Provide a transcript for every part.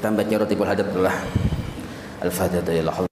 Kita membaca Ratibul Hadab adalah Al-Fatihah.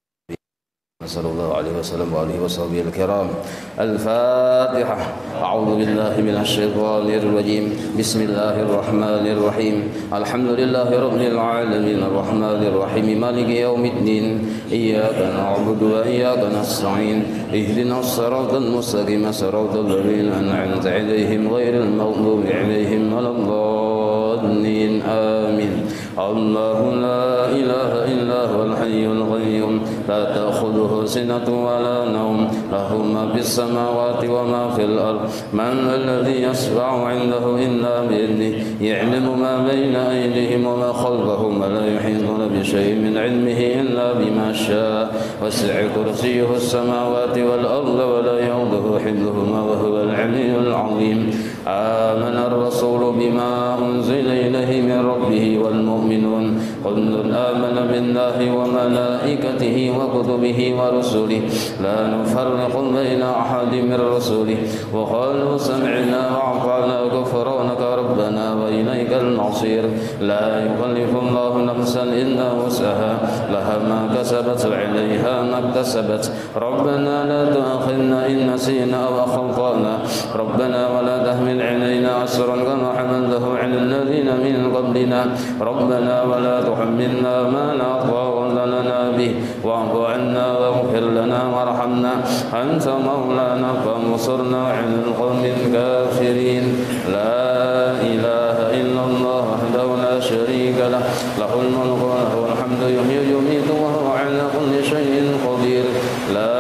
Sallallahu alaihi wasallam wa alihi washabihi al-kiram. Al-Fatihah. A'udzu billahi minasy syaithanir rajim. Bismillahirrahmanirrahim. Alhamdulillahi rabbil alamin arrahmanir rahim maliki yaumiddin. Iyyaka na'budu wa iyyaka nasta'in. Ihdinas siratal mustaqim siratal ladzina an'amta 'alaihim ghairil maghdubi 'alaihim waladdallin. Amin. Allahu la ilaha illa huwal hayyul qayyum. La ta'khudhuhu سنة ولا نوم له ما في السماوات وما في الأرض من الذي يشفع عنده إلا بإذنه يعلم ما بين أيديهم وما خلفهم ولا يحيطون بشيء من علمه إلا بما شاء وسع كرسيه السماوات والأرض ولا يؤوده حفظهما وهو العلي العظيم آمن الرسول بما أنزل إليه من ربه والمؤمنون كل آمن بالله وملائكته وكتبه ورسله لا نفرق بين أحد من رسله وقالوا سمعنا وأطعنا غفرانك ربنا وإليك المصير لا يكلف الله نفسا إلا وسعها لها ما كسبت وعليها ما اكتسبت ربنا لا تؤاخذنا إن نسينا أو أخطأنا ربنا ولا تحمل علينا إصرا كما حملته على الذين من قبلنا ربنا ولا تحملنا ما لا طاقة لنا به واعف عنا واغفر لنا وارحمنا أنت مولانا فانصرنا على القوم الكافرين لا إله إلا الله وحده لا شريك له له الملك وله الحمد يحيي ويميت وهو على كل شيء قدير لا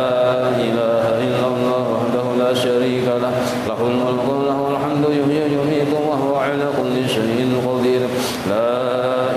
إله إلا الله وحده لا شريك له له الملك وله الحمد يحيي ويميت وهو على كل شيء قدير لا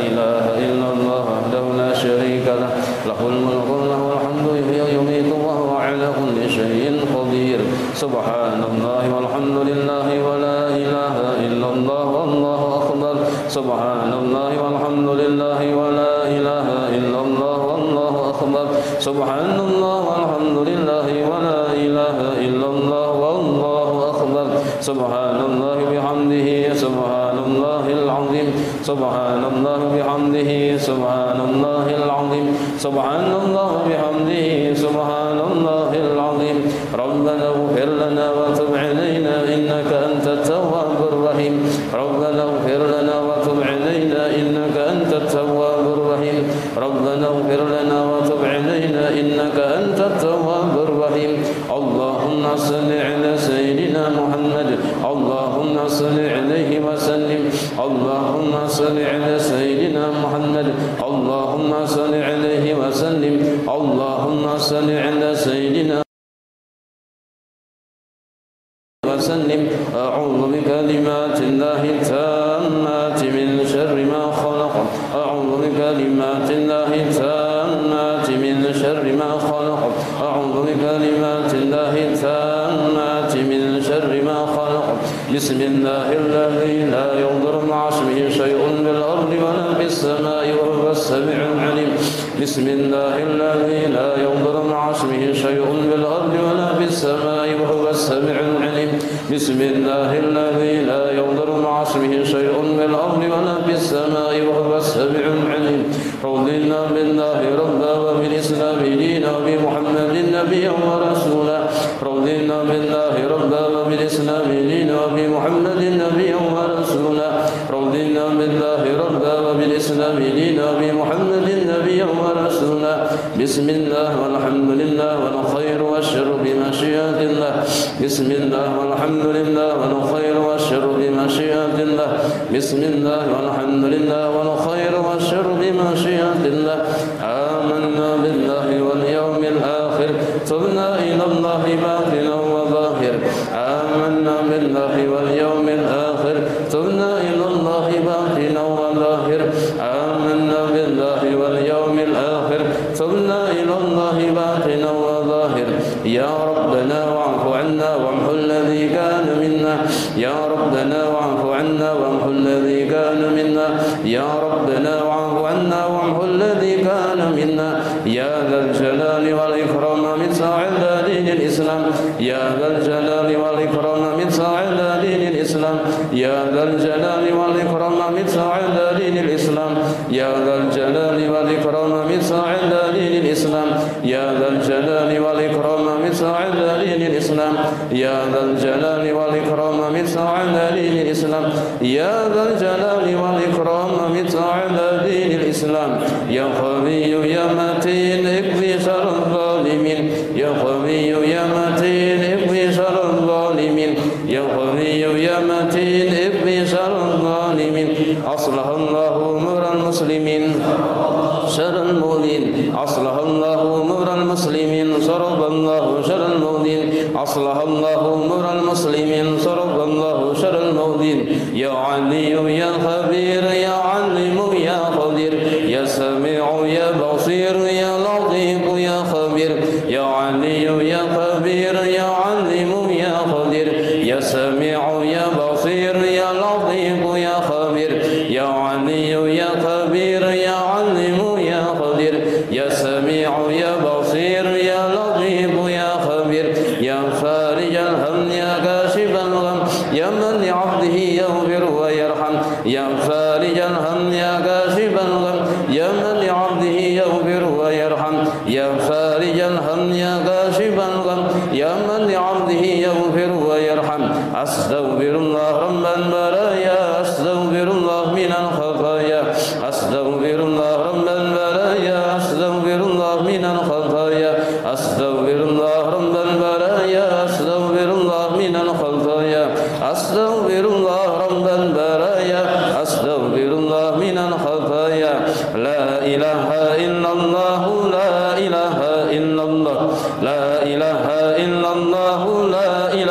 إله إلا الله وحده لا شريك له له الملك وله الحمد يحيي ويميت وهو على كل شيء قدير سبحان الله والحمد لله ولا إله إلا الله والله أكبر سبحان الله والحمد لله ولا إله إلا الله والله أكبر سبحان الله والحمد لله ولا إله إلا الله والله أكبر سبحان الله بحمده سبحان الله العظيم سبحان الله بحمده سبحان الله العظيم سبحان الله بحمده سبحان الله العظيم ربنا اغفر لنا وتب علينا إنك أنت التواب الرحيم ربنا اغفر لنا وتب علينا إنك أنت التواب الرحيم ربنا اغفر لنا وتب علينا إنك أنت التواب الرحيم اللهم صل على سيدنا محمد اللهم صل عليه وسلم اللهم صل على سيدنا محمد اللهم صل عليه وسلم اللهم صل على سيدنا وسلم أعوذ بكلمات الله التامات من شر ما خلق أعوذ بكلمات الله التامات من شر ما خلق أعوذ بكلمات الله التامات من شر ما خلق بسم الله الذي لا يضر مع اسمه شيء بالأرض ولا في السماء وهو السميع العليم بسم الله الذي لا يضر مع اسمه شيء بالأرض ولا في السماء وهو السميع العليم بسم الله الذي لا يضر مع اسمه شيء بالأرض ولا في السماء وهو السميع العليم رضينا بالله ربا وبالإسلام دينا وبمحمد نبيا ورسولا رضينا بالله ربا وبالإسلام دينا وبمحمد نبيا ورسولا رضينا بالله ربا وبالإسلام دينا وبمحمد نبيا ورسولا بسم الله والحمد لله والخير والشر بمشيئة الله بسم الله والحمد لله والخير والشر بمشيئة الله بسم الله والحمد لله والخير والشر بمشيئة الله آمنا بالله واليوم الآخر تبنا إلى الله باطنا وظاهر آمنا بالله واليوم الآخر تبنا إلى الله باطنا وظاهر آمنا بالله واليوم الآخر تبنا إلى الله باطنا وظاهر يا ربنا واعف عنا وامحو الذي كان منا يا ربنا واعف عنا وامحو الذي كان منا يا ربنا واعف عنا وامحو الذي كان منا يا ذا الجلال والإكرام مثل على دين الإسلام يا ذا الجلال والإكرام مثل على دين الإسلام يا ذا الجلال والإكرام مثل على دين الإسلام يا ذا الجلال والإكرام مثل على دين الإسلام يا ذا الجلال والإكرام مثل على دين الإسلام يا ذا الجلال والإكرام مثل على دين الإسلام يا ذا الجلال والإكرام مثل على دين الإسلام يا قوي يا متين اكفي شر الظالمين يا قوي يا متين اكفي شر الظالمين يا قوي يا متين اكفي شر الظالمين أصلح الله أمور المسلمين شر المؤذين أصلح الله أمور المسلمين صرف الله شر المؤذين أصلح الله أمور المسلمين صرف الله شر المؤذين يا علي يا خبير يا عليم يا قدير يا سميع يا بصير يا لطيف يا خبير يا علي يا خبير يا عليم يا قدير يا سميع يا بصير يا لطيف يا خبير يا علي يا خبير يا عليم يا قدير يا سميع يا بصير يا لطيف يا خبير يا فارج الهم يا كاشف الغم يا من لعبده يغفر ويرحم يا فارج الهم يا كاشف الغم يا من لعبده يغفر ويرحم يا فارج الهم يا كاشف الغم يا من لعبده يغفر ويرحم أستغفر الله رب البرايا أستغفر الله من الخطايا أستغفر الله رب البرايا أستغفر الله من الخطايا أستغفر الله رب البرايا أستغفر الله من الخطايا أستغفر الله رب البرايا أستغفر الله من الخطايا لا إله إلا الله لا إله إلا الله لا إله إلا الله لا إله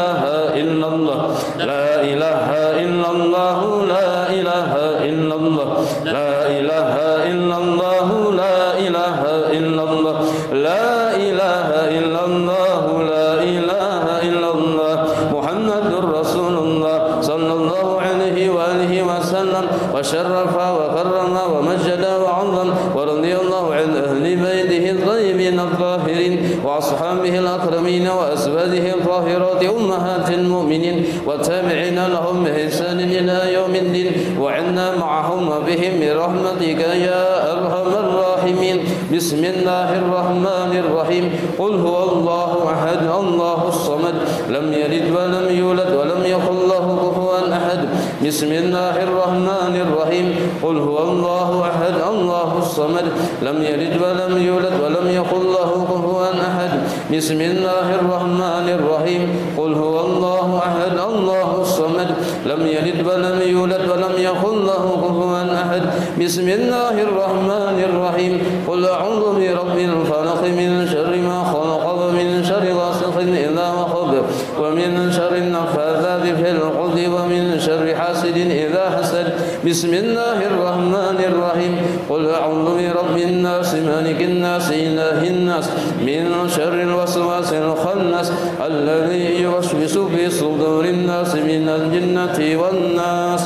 إلا الله لا إله إلا الله لا إله إلا الله لا إله إلا الله لا إله إلا الله لا إله إلا الله لا إله إلا الله محمد رسول الله صلى الله عليه وآله وسلم وشرف وكرم ومجد وعظم ورضي الله عن أهل بيته الطيبين الطاهرين وأصحابه الأكرمين وأزواجه الطاهرات أمهات المؤمنين والتابعين لهم بإحسان إلى يوم الدين وعنا معهم وبهم برحمتك يا أرحم الراحمين بسم الله الرحمن الرحيم قل هو الله أحد الله الصمد لم يلد ولم يولد ولم يكن له كفوا أحد بسم الله الرحمن الرحيم قل هو الله أحد الله الصمد لم يلد ولم يولد ولم يكن له كفوا أحد بسم الله الرحمن الرحيم قل هو الله أحد الله الصمد لم يلد ولم يولد ولم يكن له كفوا أحد بسم الله الرحمن الرحيم قل أعوذ برب الفلق من شر ما خلق ومن شر غاسق إذا وقب ومن شر النفاثات في العقد ومن شر حاسد إذا حسد بسم الله الرحمن الرحيم قل أعوذ برب الناس مالك الناس إله الناس من شر الوسواس الخناس الذي يوسوس في صدور الناس من الجنة والناس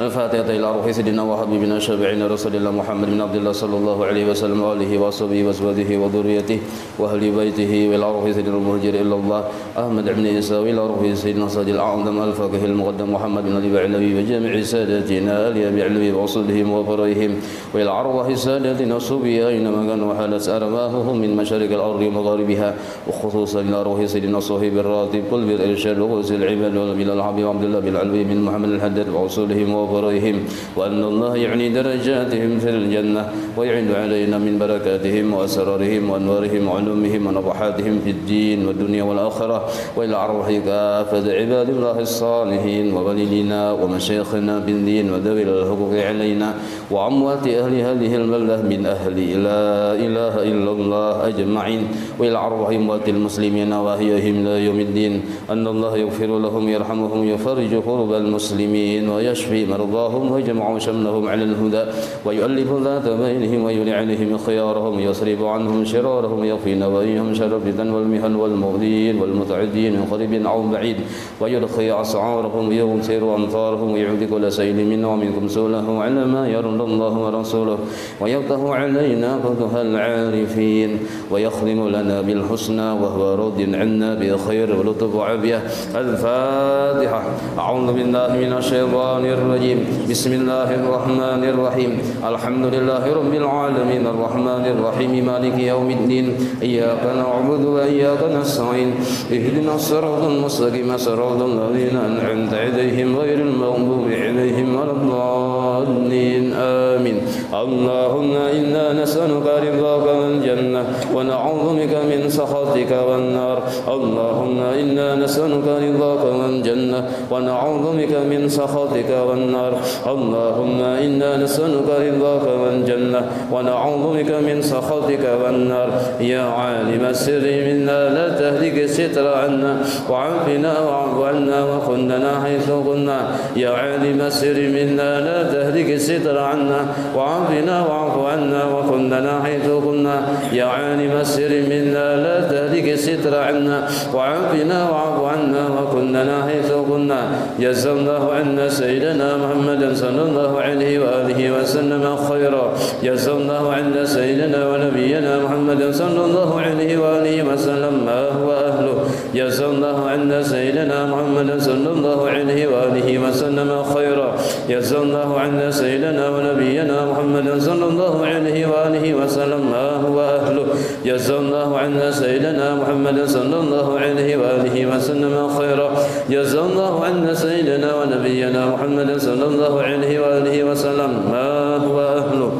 الفاتحة إلى روح سيدنا وحبيبنا شفيعنا رسول الله محمد بن عبد الله صلى الله عليه وسلم وآله وصحبه وأزواجه وذريته وأهل بيته وإلى روح سيدنا المهجر إلى الله أحمد بن عيسى وإلى روح سيدنا صادق الأعظم الفقيه المقدم محمد بن أبي علوي وجميع ساداتنا آل أبي علوي وأصولهم وفرائهم وإلى أرواح ساداتنا الصوفية أينما كانوا وحالت أرواحهم من مشارق الأرض ومغاربها وخصوصا إلى روح سيدنا صهيب الراتب قل بالإرشاد وغوث العباد وبلال الحبيب عبد الله بن علوي بن محمد الحداد وأصولهم وفرائهم وأن الله يعني درجاتهم في الجنة ويعد علينا من بركاتهم وأسرارهم وأنوارهم وعلومهم ونفحاتهم في الدين والدنيا والآخرة وإلى أرواح كافة عباد الله الصالحين ووالدينا ومشايخنا بالدين وذوي الحقوق علينا وأموات أهل هذه البلدة من أهل لا إله إلا الله أجمعين وإلى أرواح أموات المسلمين وأحيائهم إلى يوم الدين أن الله يغفر لهم يرحمهم يفرج كرب المسلمين ويشفي مرضاهم ويجمع شملهم على الهدى ويؤلف ذات بينهم ويولي عليهم خيارهم ويصرف عنهم شرارهم ويغفي نواياهم شر الفتن والمحن والمؤذين والمتعدين من قريب أو بعيد ويرخي أسعارهم ويغفر أمطارهم ويعود كل سيل منا ومنكم سؤله على ما يرضى الله ورسوله ويفتح علينا فتح العارفين ويختم لنا بالحسنى وهو راض عنا بخير ولطف وعافية. الفاتحة. أعوذ بالله من الشيطان الرجيم. بسم الله الرحمن الرحيم. الحمد لله رب العالمين الرحمن الرحيم مالك يوم الدين إياك نعبد وإياك نستعين اهدنا الصراط المستقيم صراط الذين أنعمت عليهم غير المغضوب عليهم ولا الضالين آمين. اللهم إنا نسألك رضاك والجنة ونعوذ بك من سخطك والنار. اللهم إنا نسألك رضاك والجنة ونعوذ بك من سخطك والنار. اللهم إنا نسألك رضاك والجنة ونعوذ بك من سخطك والنار. يا عالم السر منا لا تهلك الستر عنا وعافنا واعف عنا وخذنا حيث كنا. يا عالم السر منا لا تهلك الستر عنا وعافنا واعف عنا وخذنا حيث كنا. يا عالم السر منا لا تهلك الستر عنا وعافنا واعف عنا وخذنا حيث كنا. جزا الله عنا سيدنا محمدا صلى الله عليه وآله وسلم خيرا. جزا الله عنا سيدنا ونبينا محمدا صلى الله عليه وآله وسلم ما هو أهله. جزا الله عنا سيدنا محمدا صلى الله عليه وآله وسلم خيرا. جزا الله عنا سيدنا ونبينا محمدا صلى الله عليه وآله وسلم ما هو أهله. جزا الله عنا سيدنا محمدا صلى الله عليه وآله وسلم خيرا. جزا الله عنا سيدنا ونبينا محمدا صلى الله عليه وآله وسلم ما هو أهله.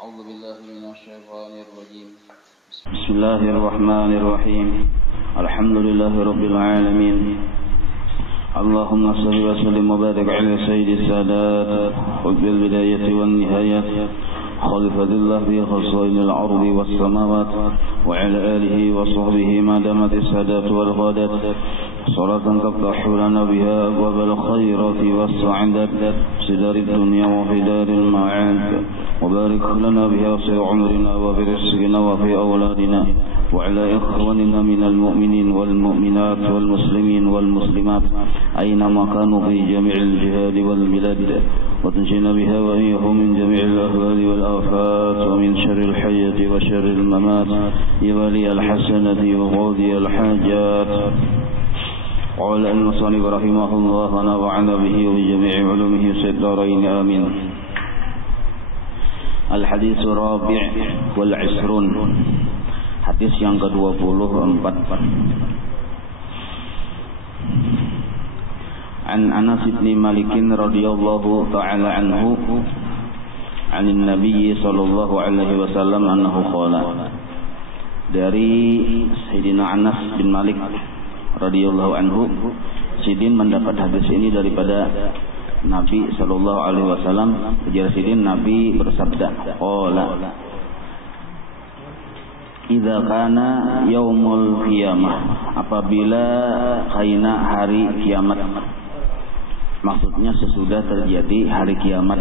أعوذ بالله من الشيطان الرجيم. بسم الله الرحمن الرحيم. الحمد لله رب العالمين. اللهم صل وسلم وبارك على سيد السادات قطب البداية والنهاية خليفة الله في خصائص الأرض والسماوات وعلى آله وصحبه ما دامت السادات والغادات صلاة تفتح لنا بها أبواب الخيرات والسعادة في دار الدنيا وفي دار المعاد وبارك لنا بها في عمرنا وفي رزقنا وفي أولادنا وعلى إخواننا من المؤمنين والمؤمنات والمسلمين والمسلمات أينما كانوا في جميع الجهاد والبلاد وتنجينا بها وإياهم من جميع الأهوال والآفات ومن شر الحياة وشر الممات يا ولي الحسنة وقاضي الحاجات. قال المصنف رحمه الله ونفعنا به وبجميع علومه في الدارين آمين. Al-hadis rabi' wal 'isrun. Hadis yang ke-24. An Anas bin Malik radhiyallahu ta'ala anhu 'anin Nabi sallallahu alaihi wasallam annahu qala. Dari Sayyidina Anas bin Malik radhiyallahu anhu, Sidin mendapat hadis ini daripada Nabi sallallahu alaihi wasallam. Ujar Sidin, Nabi bersabda, qala idza kana yaumul qiyamah, apabila kaina hari kiamat, maksudnya sesudah terjadi hari kiamat,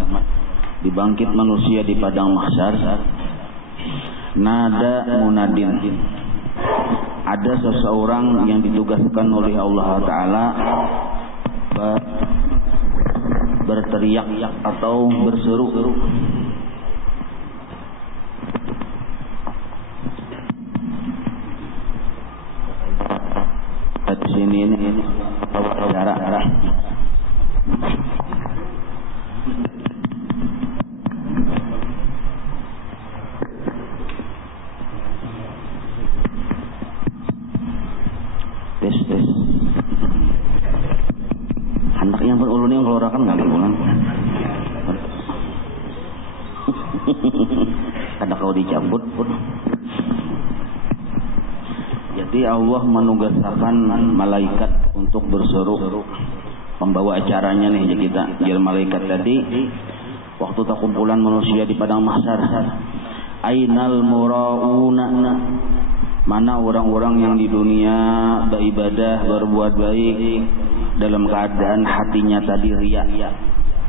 dibangkit manusia di padang mahsyar, nada munadin, ada seseorang yang ditugaskan oleh Allah Ta'ala berteriak atau berseru. Di sini ini darah. kan. Kada kau dicabut. Jadi Allah menugaskan malaikat untuk berseru pembawa acaranya nih kita. Jadi malaikat tadi waktu kumpulan manusia di padang mahsyar, ainal murauna, mana orang-orang yang di dunia beribadah, berbuat baik dalam keadaan hatinya tadi riya,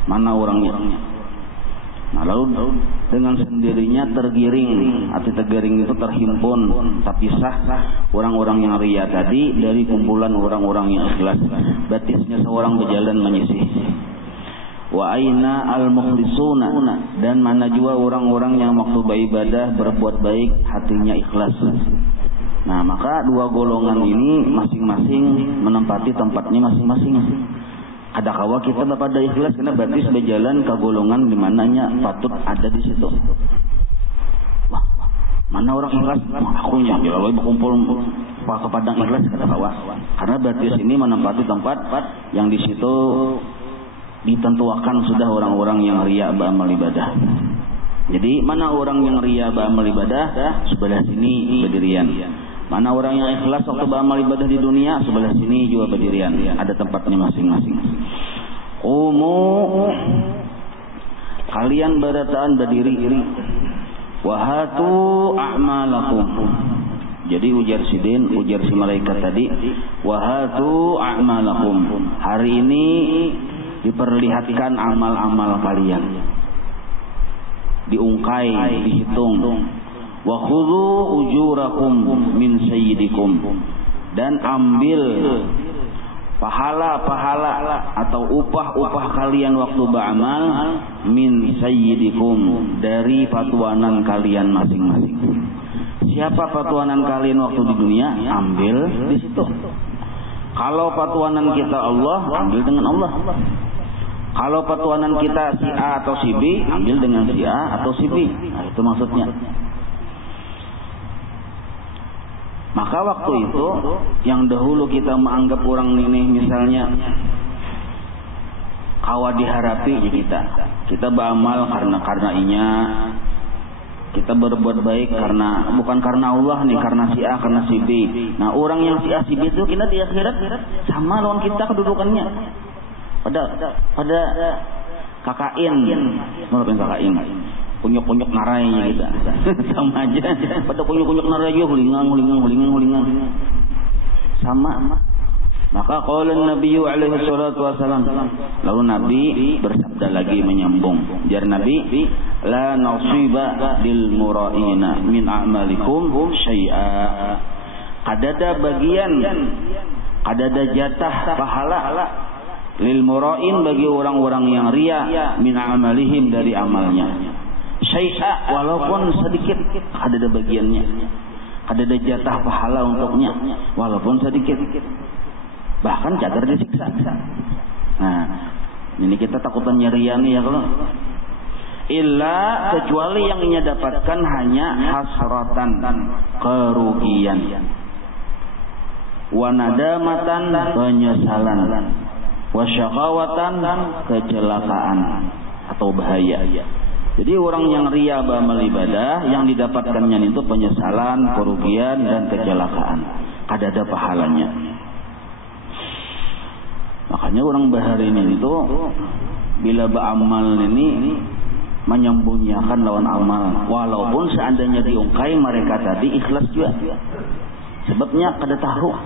mana orangnya? Nah, lalu dengan sendirinya tergiring, arti tergiring itu terhimpun, tapi sah orang-orang yang riya tadi dari kumpulan orang-orang yang ikhlas. Batisnya seorang berjalan menyisih. Wa aina al-mukhlisuna, dan mana juga orang-orang yang waktu beribadah berbuat baik hatinya ikhlas. Nah, maka dua golongan ini masing-masing menempati tempatnya masing-masing. Ada kawa kita pada ikhlas karena batis berjalan ke golongan di mananya patut ada di situ. Wah, mana orang ikhlas? Aku yang jalan berkumpul ke padang ikhlas kata kawa. Karena batis ini menempati tempat yang di situ ditentukan sudah orang-orang yang riya beramal ibadah. Jadi mana orang yang riya beramal ibadah, sebelah sini berdirian. Mana orang yang ikhlas waktu beramal ibadah di dunia, sebelah sini juga berdirian. Ada tempatnya masing-masing. Kalian berataan berdiri. Wahatu a'malakum. Jadi ujar si malaikat tadi, wahatu a'malakum. Hari ini diperlihatkan amal-amal kalian. Diungkai, dihitung. Wa khudhu ujurakum min sayyidikum, dan ambil pahala-pahala atau upah-upah kalian waktu beramal min sayyidikum, dari patuanan kalian masing-masing. Siapa patuanan kalian waktu di dunia, ambil di situ. Kalau patuanan kita Allah, ambil dengan Allah. Kalau patuanan kita si A atau si B, ambil dengan si A atau si B. Nah, itu maksudnya. Maka waktu itu yang dahulu kita menganggap orang ini misalnya kawa diharapi kita beramal karena inya, kita berbuat baik bukan karena Allah nih, karena si A, karena si B. Nah, orang yang si A si B itu kita di akhirat sama lawan kita kedudukannya. Pada KKN, menurut KKN. Kunyuk-kunyuk narai gitu. Sama aja. Pada kunyuk-kunyuk narai aja hulingang. Sama. Maka qala Nabi alaihi salatu wasalam. Lalu Nabi bersabda lagi menyambung. Jar Nabi, la nasiba lil muraina min a'malikum syai'a. Kadada bagian, kadada jatah pahala lil murain bagi orang-orang yang riya min a'malihim dari amalnya. Syai'a, walaupun sedikit, ada bagiannya, ada jatah pahala untuknya, walaupun sedikit, bahkan cadar disiksa. Nah, ini kita takutan nyerian ya kalau. Illa, kecuali yang ia dapatkan hanya hasratan, kerugian, wanadamatan, penyesalan, wasyaqawatan, kecelakaan atau bahaya. Jadi orang yang riya beramal ibadah, yang didapatkannya itu penyesalan, kerugian, dan kecelakaan. Ada pahalanya. Makanya orang bahari ini itu bila beramal ini menyembunyikan lawan amal. Walaupun seandainya diungkai mereka tadi ikhlas juga. Sebabnya kada tahu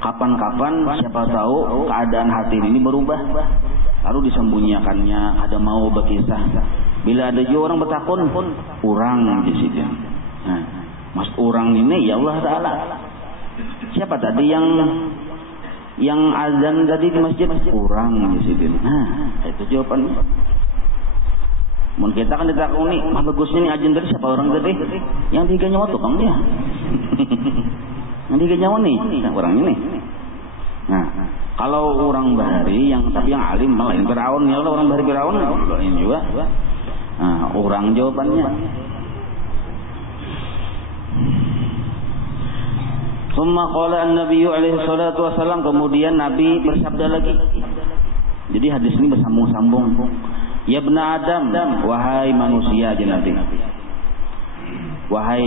kapan-kapan, siapa tahu keadaan hati ini berubah, lalu disembunyikannya, ada mau berkisah. Bila ada juga orang bertakun pun orang di situ. Nah, mas orang ini ya Allah Taala. Siapa tadi yang azan tadi di masjid? Orang di situ. Nah, itu jawabannya. Mun kita kan ditakuni, mah bagusnya nih azan tadi siapa orang tadi? Yang tiga nyawa tukang dia. Yang tiga nyawa nih, orang ini. Nah, kalau orang bahari yang alim malah yang Firaun, ya orang bahari Firaun ini juga. Nah, orang jawabannya. Summa qala an-nabiy alaihi salatu wasallam, kemudian Nabi bersabda lagi. Jadi hadis ini bersambung-sambung. Ya bna Adam, wahai manusia aja Nabi. Wahai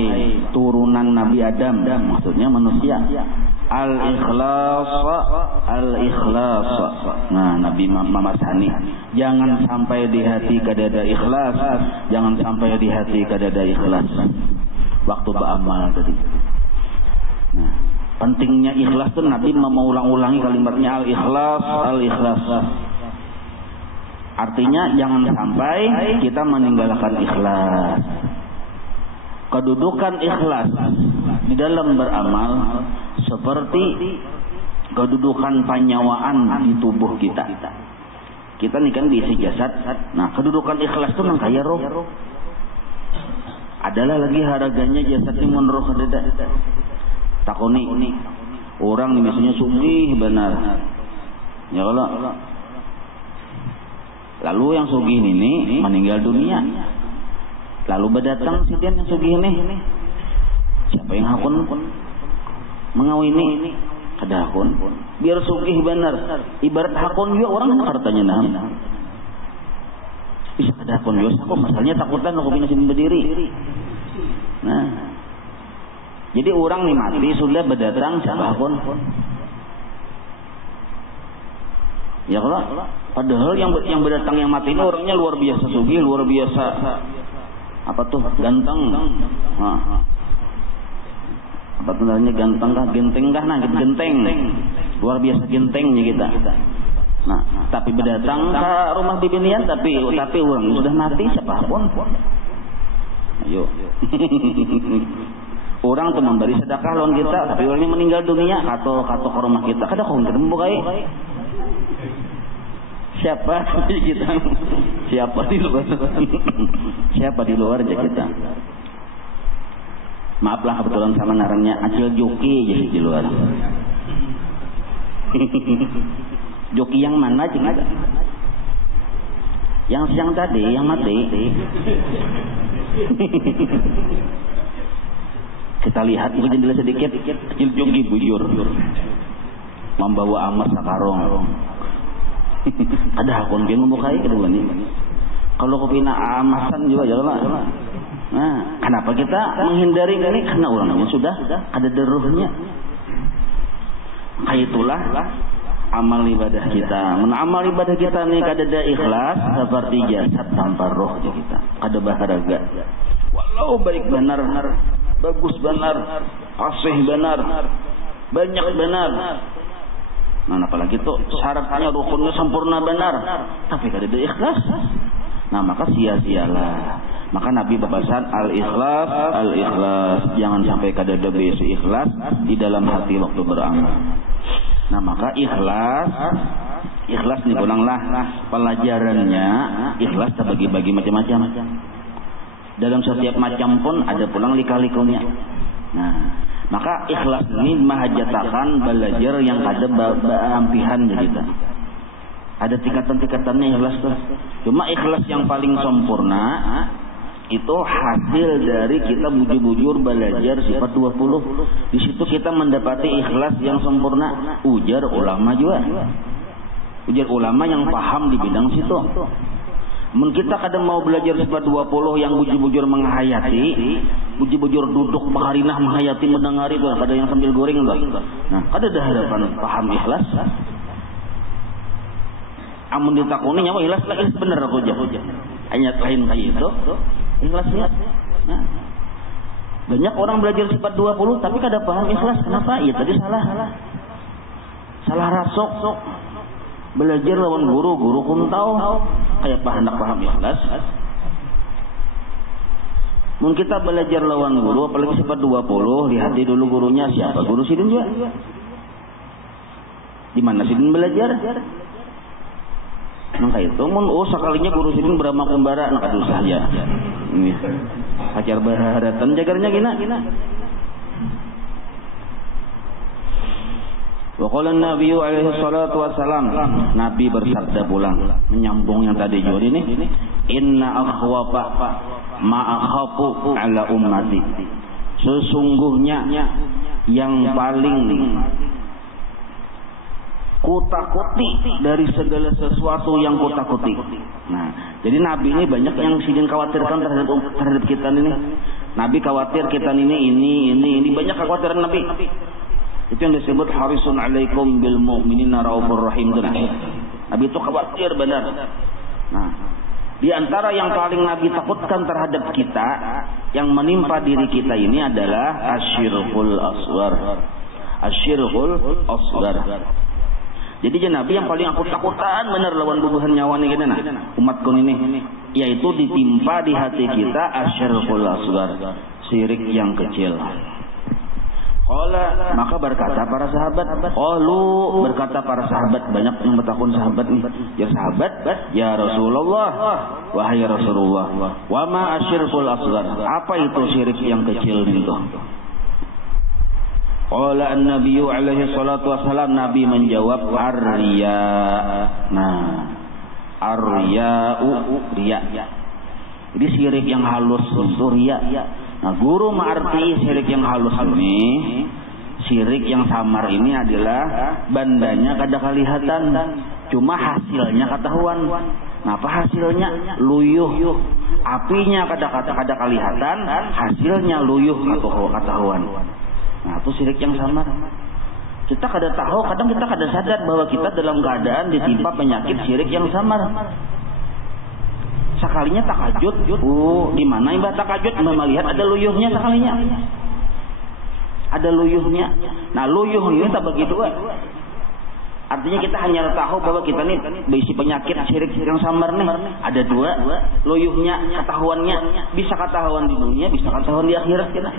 turunan Nabi Adam, maksudnya manusia. Al-ikhlas. Nah, Nabi Muhammad Sani, jangan sampai di hati kadada ikhlas, jangan sampai di hati kadada ikhlas. Waktu beramal tadi. Nah, pentingnya ikhlas tuh Nabi mengulang-ulangi kalimatnya al-ikhlas. Artinya jangan sampai kita meninggalkan ikhlas. Kedudukan ikhlas di dalam beramal seperti kedudukan penyawaan di tubuh kita. Kita nih kan diisi jasad. Nah, kedudukan ikhlas itu nang kaya roh. Adalah lagi harganya jasad ini menurut kadeda. Takoni orang nih biasanya sugih benar. Ya Allah. Lalu yang sugih ini meninggal dunia. Lalu berdatang si yang sugih ini. Siapa yang hakun mengawini? Kada hakun. Biar sugih benar. Ibarat hakun juga orang hartanya nah. Bisa kada hakun juga. Kok masalahnya takutan aku pindah sini berdiri. Nah. Jadi orang nih mati sudah berdatang siapa hakun. Ya kalau padahal yang berdatang yang mati ini orangnya luar biasa sugih, luar biasa apa tuh ganteng. Nah. Apa tuh namanya ganteng kah, genteng kah? Nah, genteng. Luar biasa gentengnya kita. Nah, tapi berdatang ke rumah bibinian tapi orang sudah mati siapa pun. Ayo. Orang tuh memberi sedekah lawan kita, tapi orangnya meninggal dunia atau ke rumah kita. Kada kau kita membukai. Siapa kita? Siapa di luar? Siapa di luar aja kita? Maaflah kebetulan sama narangnya Acil Joki jadi di luar. Joki yang mana aja kita? Yang siang tadi, yang mati. Kita lihat buka jendela sedikit, Acil Joki bujur, membawa amar sakarong. Ada hakun dia membukai kedua ini. Kalau kepina amasan juga janganlah. Nah, kenapa kita menghindari ini? Karena orangnya sudah ada deruhnya. Kayak itulah amal ibadah kita. Amal ibadah kita nih kada ikhlas seperti jasad tanpa roh kita. Kada bahagia. Walau baik benar, bagus benar, fasih benar, banyak benar. Nah, apalagi itu syaratnya rukunnya sempurna benar, tapi kada ikhlas. Nah, maka sia-sialah. Maka Nabi berpesan al-ikhlas, jangan sampai kada ada besi ikhlas di dalam hati waktu beramal. Nah, maka ikhlas nih ulanglah pelajarannya. Ikhlas terbagi-bagi macam-macam. Dalam setiap macam pun ada pulang lika-likunya. Nah, maka ikhlas ini mahajatakan belajar yang kada beampihan kita. Ada tingkatan-tingkatannya ikhlas tuh. Cuma ikhlas yang paling sempurna itu hasil dari kita bujur-bujur belajar sifat 20. Di situ kita mendapati ikhlas yang sempurna. Ujar ulama juga. Ujar ulama yang paham di bidang situ. Kita kadang mau belajar sifat 20 yang bujur-bujur menghayati, bujur-bujur duduk mengharinah menghayati mendengari tuh, kadang yang sambil goreng tuh. Nah, kada ada harapan paham ikhlas. Amun ditakuni nyawa ikhlas lagi bener aku aja. Hanya lain kayak itu. Ikhlasnya. Nah, banyak orang belajar sifat 20 tapi kada paham ikhlas. Kenapa? Ya tadi salah rasok. Belajar lawan guru pun tahu kayak hendak paham ikhlas. Mungkin kita belajar lawan guru apalagi sifat 20, lihat dulu gurunya siapa. Guru Sidin juga. Di mana Sidin belajar? Maka itu sekalinya guru Sidin beramal kembara nak aduh saya. Ini ajar baharatan jagarnya gina. Wa qala an-nabiy alaihi salatu wassalam, Nabi bersabda pulang menyambung yang tadi juga ini, inna akhwafa ma akhafu ala ummati. Sesungguhnya yang paling Kutakuti dari segala sesuatu yang kutakuti. Nah, jadi Nabi ini banyak yang sidin khawatirkan terhadap kita ini. Nabi khawatir kita ini banyak kekhawatiran Nabi. Itu yang disebut harisun alaikum bil mu'minina raufur rahim. Nabi itu khawatir benar. Nah, di antara yang paling Nabi takutkan terhadap kita yang menimpa diri kita ini adalah asyirkul asghar. Asyirkul asghar. Jadi Nabi yang paling aku takutan benar lawan bubuhan nyawa nih gini umatku ini, yaitu ditimpa di hati kita asyirkul asghar, syirik yang kecil. Qala, maka berkata para sahabat, berkata para sahabat, banyak yang bertakun sahabat nih. Ya sahabat, ya Rasulullah, wahai Rasulullah, wa ma asyirkul asghar, apa itu syirik yang kecil itu? Qala an-nabiyyu alaihi salatu wassalam, Nabi menjawab ar-riya. Nah, ar-riya'u, riya. Jadi syirik yang halus itu riya. Nah, guru mengarti syirik yang halus ini, syirik yang samar ini adalah bandanya kada kelihatan, cuma hasilnya ketahuan. Nah, apa hasilnya? Luyuh. Apinya kada kelihatan, hasilnya luyuh atau ketahuan. Nah, itu syirik yang samar. Kita kada tahu, kadang kita kada sadar bahwa kita dalam keadaan ditimpa penyakit syirik yang samar. Sekalinya takajud, di mana imbah takajud melihat ada luyuhnya sekalinya. Ada luyuhnya. Nah, luyuh ini tak bagi dua. Artinya kita hanya tahu bahwa kita ini berisi penyakit syirik yang samar nih. Ada dua, luyuhnya, ketahuannya. Bisa ketahuan di dunia, bisa ketahuan di akhirat kita.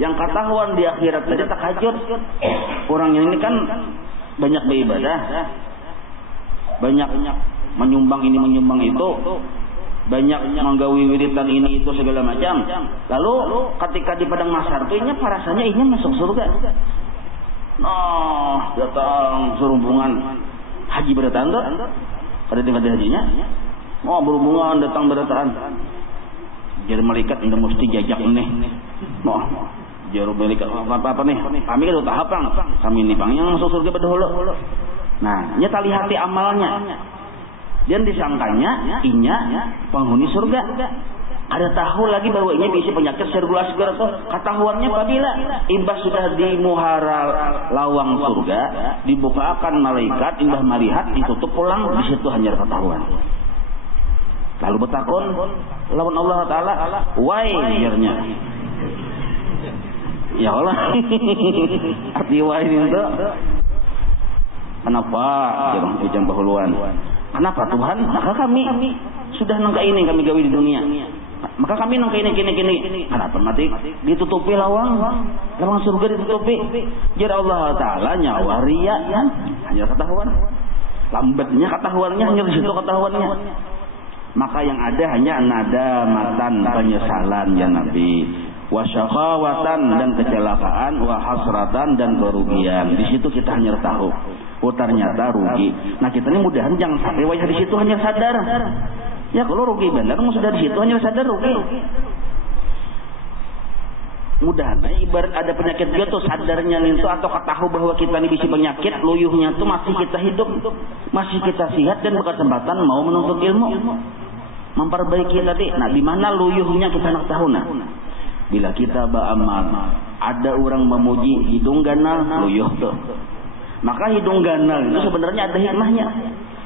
Yang ketahuan di akhirat saja takajud. Orang yang ini kan banyak beribadah, banyak menyumbang ini menyumbang itu, banyak menggawi wiridan ini itu segala macam. Lalu ketika di padang mahsyar itu inya rasanya inya masuk surga. Nah, datang serumpungan haji berdataan tuh, kada dengar hajinya. Oh, berhubungan datang berdataan. Jadi malaikat indah mesti jajak nih. Noh, jarum malaikat apa nih? Kami kan udah hafal. Kami ini bang yang masuk surga berdahulu. Nah, nyata lihati amalnya. Dan disangkanya inya penghuni surga. Ada tahu lagi bahwa inya bisa penyakit sirkul asghar atau ketahuannya apabila imbah sudah di muhara lawang surga, dibukakan malaikat, imbah melihat ditutup pulang, di situ hanya ketahuan. Lalu bertakun lawan Allah Ta'ala, why biarnya? Ya Allah, arti why itu kenapa? Jangan ujang bahuluan. Kenapa Tuhan? Maka kami sudah nangka ini kami gawi di dunia. Maka kami nangka ini. Kenapa mati? Ditutupi lawang surga ditutupi. Jadi Allah Ta'ala nyawa riya kan? Hanya ketahuan. Lambatnya ketahuannya hanya di situ ketahuannya. Maka yang ada hanya nadamatan, penyesalan ya Nabi, wasyaqawatan dan kecelakaan, wahasratan dan kerugian. Di situ kita hanya tahu, ternyata rugi. Nah, kita ini mudahan jangan sampai wajah di situ hanya sadar. Ya kalau rugi benar, sudah di situ hanya sadar rugi. Mudahan ibarat ada penyakit dia tuh sadarnya itu atau ketahui bahwa kita ini bisa penyakit, luyuhnya tuh masih kita hidup, masih kita sehat dan berkesempatan mau menuntut ilmu, memperbaiki tadi. Nah, di mana luyuhnya kita nak tahu. Nah, bila kita beramal, ada orang memuji hidung ganal, luyuh tuh. Maka hidung ganal itu sebenarnya ada hikmahnya.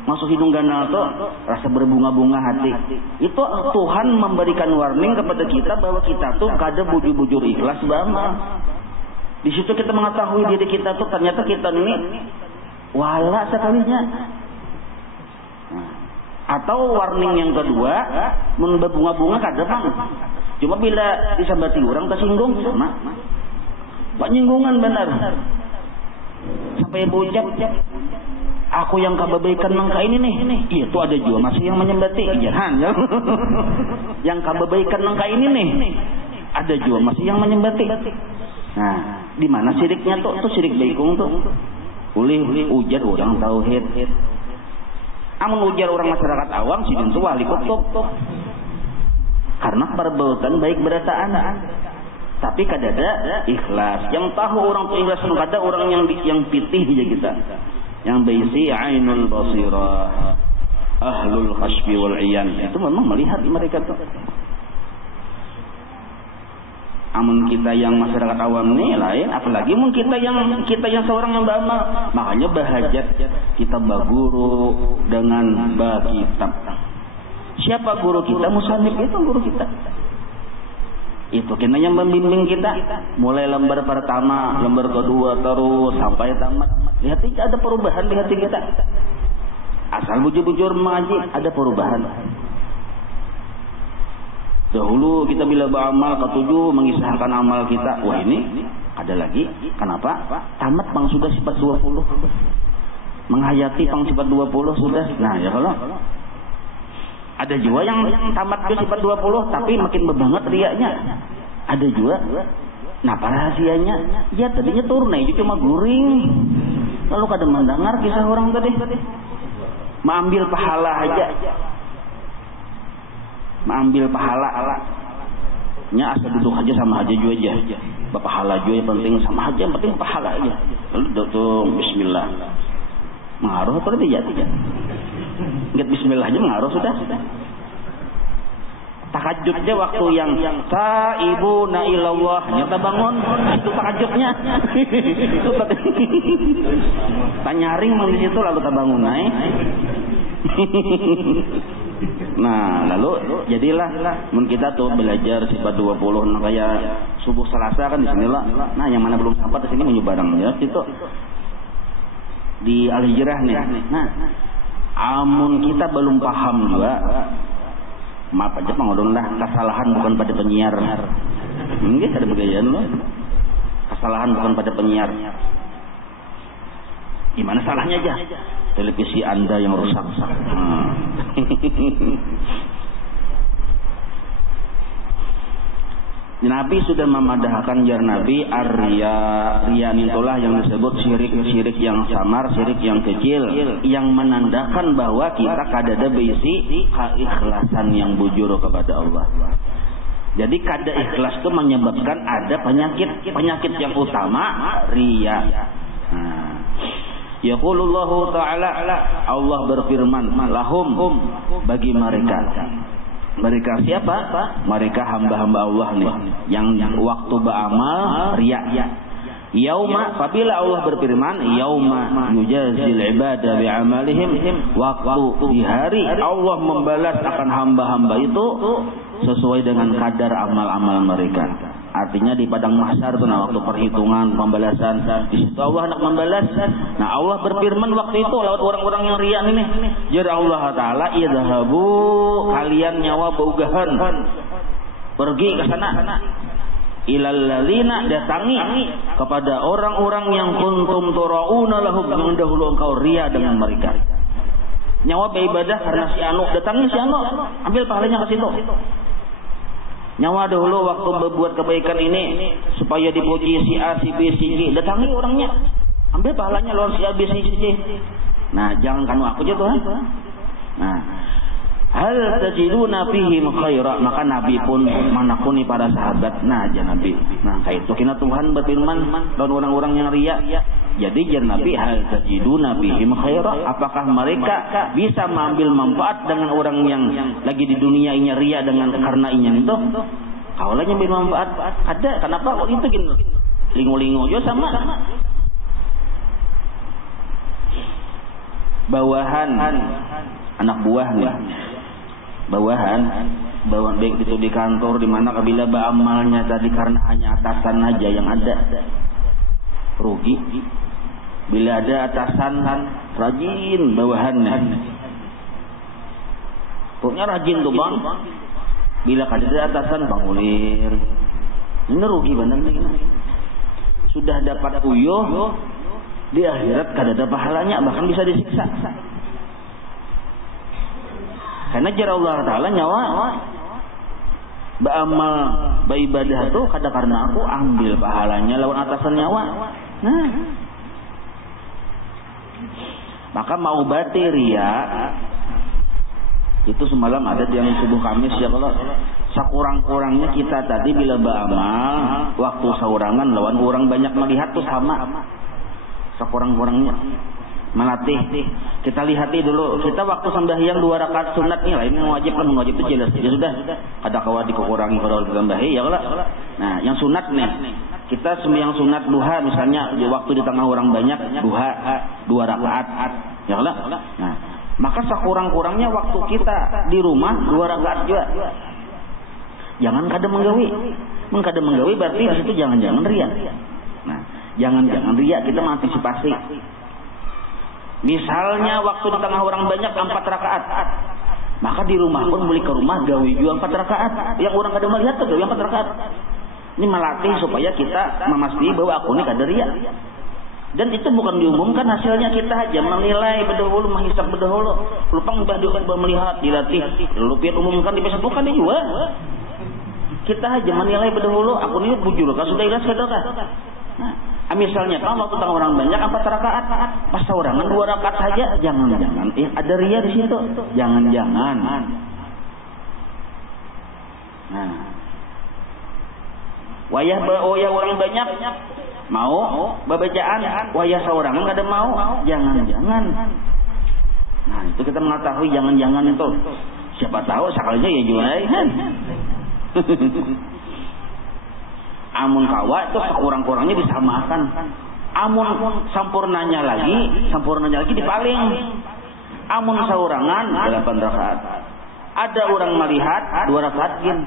Masuk hidung ganal tuh rasa berbunga-bunga hati. Itu Tuhan memberikan warning kepada kita bahwa kita tuh kada bujur-bujur ikhlas beramal. Di situ kita mengetahui diri kita tuh ternyata kita ini wala sekalinya. Atau warning yang kedua, berbunga-bunga kada bang. Cuma bila disambati orang tersinggung sama. Pak nyinggungan benar. Sampai bocap. Aku yang kababaikan nangka ini nih. Itu ada juga masih yang menyembati. Jangan ya. Yang kababaikan nangka ini nih. Ada juga masih yang menyembati. Nah, di mana syiriknya tuh? Tuh syirik baikung tuh. Boleh ujar orang tauhid. Amun ujar orang masyarakat awam sidin tuh wali kutub. Karena perbuatan baik berataan. Tapi kadada ikhlas. Yang tahu orang tuh ikhlas, kadada orang yang pitih aja kita. yang berisi ainul basirah, ahlul khasbi wal iyan. Itu memang melihat mereka tuh. Amun kita yang masyarakat awam nih lain, apalagi mun kita yang seorang yang beramal. Makanya bahajat kita baguru dengan kitab. Siapa guru kita? Musannif itu guru kita. Itu kena yang membimbing kita. Mulai lembar pertama, lembar kedua terus sampai tamat. Lihat ada perubahan di hati kita. Asal bujur-bujur mengaji ada perubahan. Dahulu kita bila beramal ketujuh mengisahkan amal kita. Wah ini ada lagi. Kenapa? Tamat pang sudah sifat 20. Menghayati pang sifat 20 sudah. Nah ya kalau ada juga yang tamat ke sifat 20 tapi makin berbanget riaknya. Ada juga. Nah apa rahasianya? Ya tadinya turun itu cuma guring. Lalu kadang mendengar kisah orang tadi. Mengambil pahala aja. Mengambil pahala nya asal duduk aja sama aja juga aja. Pahala juga yang penting sama aja, yang penting pahala aja. Lalu tuh bismillah. Mengaruh apa tidak? Ingat bismillah aja mengaruh sudah. Tahajudnya waktu yang taibuna ilallah nyata bangun itu tahajudnya. Itu tanyaring mang di situ lalu tabangun naik. Nah lalu jadilah mun kita tuh belajar sifat 20. Nah kayak subuh Selasa kan di sinilah. Nah yang mana belum sempat di sini menyebarang ya itu di Al-Hijrah nih. Nah amun kita belum paham juga, maaf aja pengodong lah, kesalahan bukan pada penyiar. Mungkin ada begayaan loh. Kesalahan bukan pada penyiar. Gimana salahnya aja? Televisi Anda yang rusak. Nabi sudah memadahkan jar Nabi ar-riya. Riya itulah yang disebut syirik yang samar, syirik yang kecil, yang menandakan bahwa kita kadada berisi keikhlasan yang bujur kepada Allah. Jadi kada ikhlas itu menyebabkan ada penyakit yang utama riya. Yaqulullahu ta'ala, Allah berfirman lahum, bagi mereka. Mereka siapa? Mereka hamba-hamba Allah nih yang waktu beramal riya. Yauma, apabila Allah berfirman yauma yujazil ibada bi'amalihim, waktu di hari Allah membalas akan hamba-hamba itu sesuai dengan kadar amal-amal mereka. Artinya di padang mahsyar itu nah waktu perhitungan pembalasan di situ Allah hendak membalas. Nah Allah berfirman waktu itu lewat orang-orang yang riya ini. Jadi Allah Taala idhabu, kalian nyawa baugahan pergi ke sana. Ilal ladzina, datangi kepada orang-orang yang kuntum turauna lahum, yang dahulu engkau riya dengan mereka. Nyawa beribadah karena si anu, datangi si anu, ambil pahalanya ke situ. Nyawa dahulu waktu berbuat kebaikan ini supaya dipuji si A, si B, si C, datangi orangnya, ambil pahalanya lawan si A, B, si C. Nah jangan kanu aku aja Tuhan. Nah hal tajiduna fihim khaira, maka Nabi pun menakuni para sahabat. Nah aja Nabi, nah kayak itu kena Tuhan berfirman lawan orang-orang yang riya. Jadi jar Nabi hal tajiduna fihim khaira, apakah mereka bisa mengambil manfaat dengan orang yang lagi di dunia ini riya dengan karena ingin itu? Kaulanya ambil manfaat ada. Kenapa kok itu gini? Lingo-lingo aja sama. Bawahan anak buah nih. Bawahan baik itu di kantor di mana kabila beramalnya tadi karena hanya atasan aja yang ada. Rugi. Bila ada atasan rajin bawahannya. Pokoknya rajin tuh bang. Bila ada atasan bangulir. Ini rugi benar nih. Sudah dapat uyuh di akhirat kada ada pahalanya, bahkan bisa disiksa. Karena jar Allah Ta'ala nyawa beramal beribadah tuh kada karena aku ambil pahalanya lawan atasan nyawa. Nah maka mau bati riya itu semalam ada yang subuh Kamis ya kalau sakurang-kurangnya kita tadi bila beramal waktu saurangan lawan orang banyak melihat tuh sama sakurang-kurangnya. melatih. Kita lihati dulu. Kita waktu sembahyang 2 rakaat sunat nih, lain yang wajib kan, wajib itu jelas. Ya sudah. Ada kawat dikurangi pada waktu sembahyang ya kalau. Nah, yang sunat nih. Kita sembahyang sunat duha misalnya di waktu di tengah orang banyak, duha 2 rakaat. Ya kalau. Nah, maka sekurang-kurangnya waktu kita di rumah 2 rakaat juga. Jangan kada menggawi. Kada menggawi berarti di situ jangan-jangan riya. Nah, jangan-jangan riya, kita mengantisipasi. Misalnya waktu di tengah orang banyak 4 rakaat, maka di rumah pun balik ke rumah gawi juga 4 rakaat. Yang orang kada melihat tuh gawi 4 rakaat. Ini melatih supaya kita memastikan bahwa aku ini kada riya. Dan itu bukan diumumkan, hasilnya kita aja menilai berdahulu, menghisap berdahulu. Lupa melihat, dilatih, lalu biar umumkan di Facebook kan juga. Kita aja menilai berdahulu, aku ini bujur kah sudah ikhlas sedekah. Nah, misalnya kalau waktu tengah orang banyak 4 rakaat, pas saurangan 2 rakaat saja, jangan-jangan ada riya di situ. Jangan-jangan. Nah, wayah orang banyak mau babacaan, wayah saurangan kada mau, jangan-jangan. Nah, itu kita mengetahui jangan-jangan itu. Siapa tahu sekalinya ya jual. Amun kawa itu sekurang-kurangnya disamakan. Amun sampurnanya lagi dipaling. Amun saurangan 8 rakaat. Ada orang melihat 2 rakaat gin.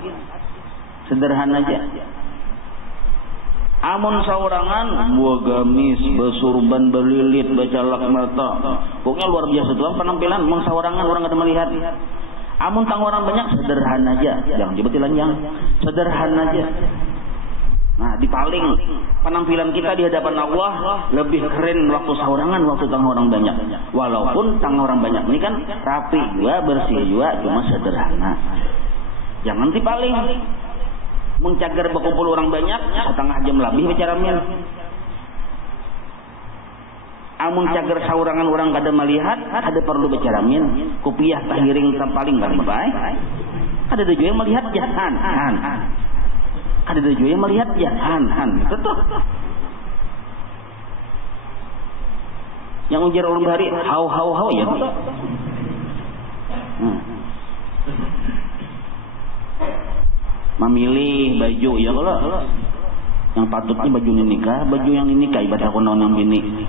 Sederhana aja. Amun saurangan buah gamis, bersurban, berlilit, bercalak mata. Pokoknya luar biasa tuh penampilan. Amun saurangan orang ada melihat. Amun tang orang banyak sederhana aja. Jangan jebetilan yang sederhana aja. Nah, dipaling penampilan kita di hadapan Allah lebih keren waktu saurangan, waktu tang orang banyak. Walaupun tang orang banyak ini kan rapi juga, bersih juga, cuma sederhana. Jangan dipaling. Mencagar berkumpul orang banyak, setengah jam lebih bicara mil. Amun cagar saurangan orang kada melihat, ada perlu bicara min. Kopiah tahiring paling kan baik. Ada juga yang melihat jahan. Ada juga yang melihat jahan. Betul. Yang ujar ulun bahari hau ya. Memilih baju ya kalau yang patutnya baju nikah, baju yang nikah ibadah kunaon yang bini.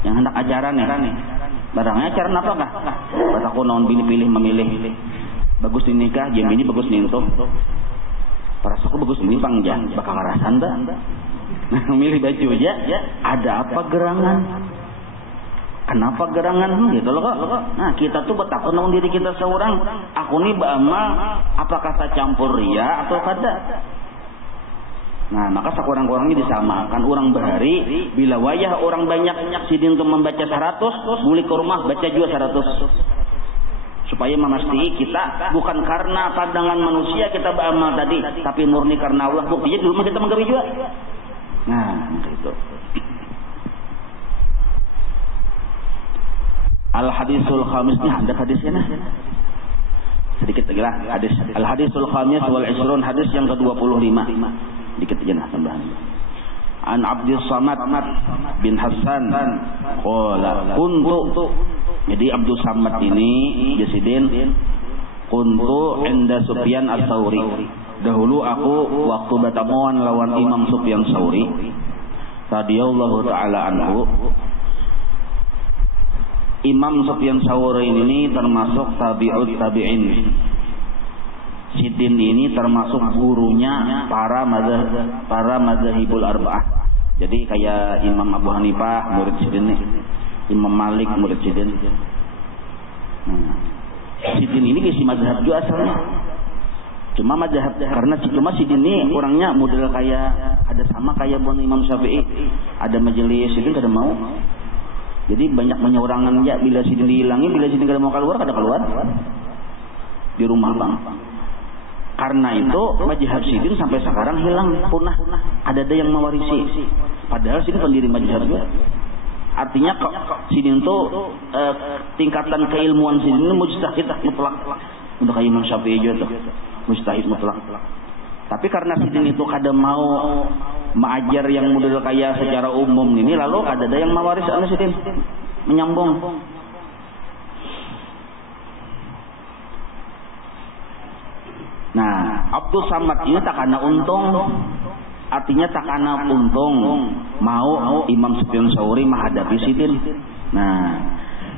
Yang hendak ajaran ya. Barangnya ajaran apa kah? Ibadah kunaon bini pilih memilih. Bagus di nikah, jam ini bagus nih itu. Perasaku bagus ini pangjang, bakal ngarasan dah. Nah, memilih baju aja, ada apa gerangan? Kenapa gerangan? Gitu loh kok. Nah, kita tuh betapa nong diri kita seorang. Aku nih beramal, apakah tak campur ria atau kada? Nah, maka sekurang-kurangnya disamakan. Orang bahari, bila wayah orang banyak sidin untuk membaca 100, balik ke rumah baca juga 100. Supaya memastikan kita bukan karena pandangan manusia kita beramal tadi, tapi murni karena Allah. Buktinya di rumah kita menggawi juga. Nah, itu. Al-hadisul khamis nih, ada hadisnya nah. Sedikit lagi lah hadis. Al-hadisul khamis wal 20, hadis yang ke-25. Dikit aja nah tambahan. An Abdus Samad bin Hasan qala kuntu. Jadi Abdus Samad ini Jasidin kuntu inda Sufyan Ats-Tsauri. Dahulu aku waktu bertemuan lawan Imam Sufyan Tsauri radhiyallahu taala anhu. Imam Sufyan Tsauri ini termasuk tabi'in. Sidin ini termasuk gurunya para mazhabul arba'ah. Jadi kayak Imam Abu Hanifah murid Sidin nih, Imam Malik murid Sidin. Sidin ini isi mazhab juga asalnya. Cuma mazhab karena Sidin ini orangnya model kayak ada sama kayak Imam Syafi'i, ada majelis Sidin kada mau. Jadi banyak penyaurangan ya, bila Sidin dihilangi, bila Sidin kada mau keluar kada keluar di rumah bang. Karena itu mazhab Sidin sampai sekarang hilang, punah. Ada yang mewarisi. Padahal Sidin pendiri mazhab juga. Artinya Sidin itu tingkatan keilmuan Sidin ini mujtahid mutlak. Untuk kayak Imam Syafi'i juga tuh, mujtahid mutlak. Tapi karena Sidin itu kada mau mengajar yang model kayak secara umum ini, lalu kada ada yang mewaris anu Sidin. menyambung. Nah, Abdus Samad ini tak karena untung, artinya tak karena untung mau Imam Sufyan Tsauri menghadapi Sidin. Nah,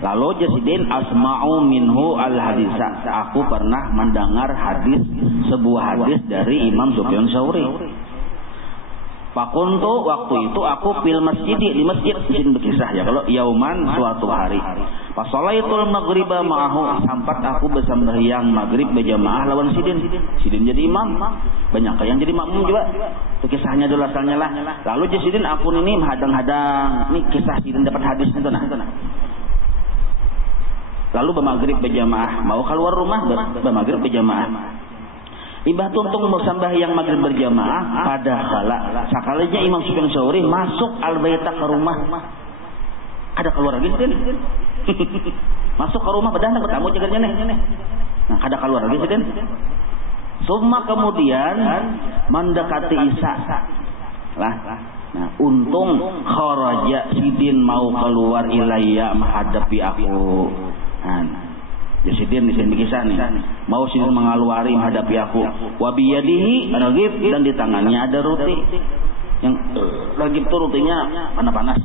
lalu Sidin asma'u minhu al-hadisa. Aku pernah mendengar sebuah hadis dari Imam Sufyan Tsauri. Pakuntu waktu itu aku di masjid Sidin berkisah ya kalau yauman suatu hari. Pas sholaitul maghriba ma'ahu, sampai aku bersembahyang maghrib berjamaah lawan Sidin. Sidin jadi imam, banyak yang jadi makmum juga. Itu kisahnya dulu asalnya lah. Lalu Sidin aku ini menghadang-hadang. Ini kisah Sidin dapat hadis itu nah. Lalu bermaghrib berjamaah, mau keluar rumah bermaghrib berjamaah. Ibah tuntung bersembahyang maghrib berjamaah pada sakalinya Imam Sufyan Tsauri masuk al-baita ke rumah. Ada keluar lagi Sidin. Masuk ke rumah padahal bertamu jagarnya nih. Nah, ada keluar lagi Sidin. Summa kemudian mendekati Isya. Lah. Nah, untung kharaja Sidin mau keluar ilayya menghadapi aku. Nah, Sidin di sini kisah nih. Mau Sidin mengeluari menghadapi aku. Wa biyadihi ragib, dan di tangannya ada roti. Yang ragib itu rotinya panas-panas.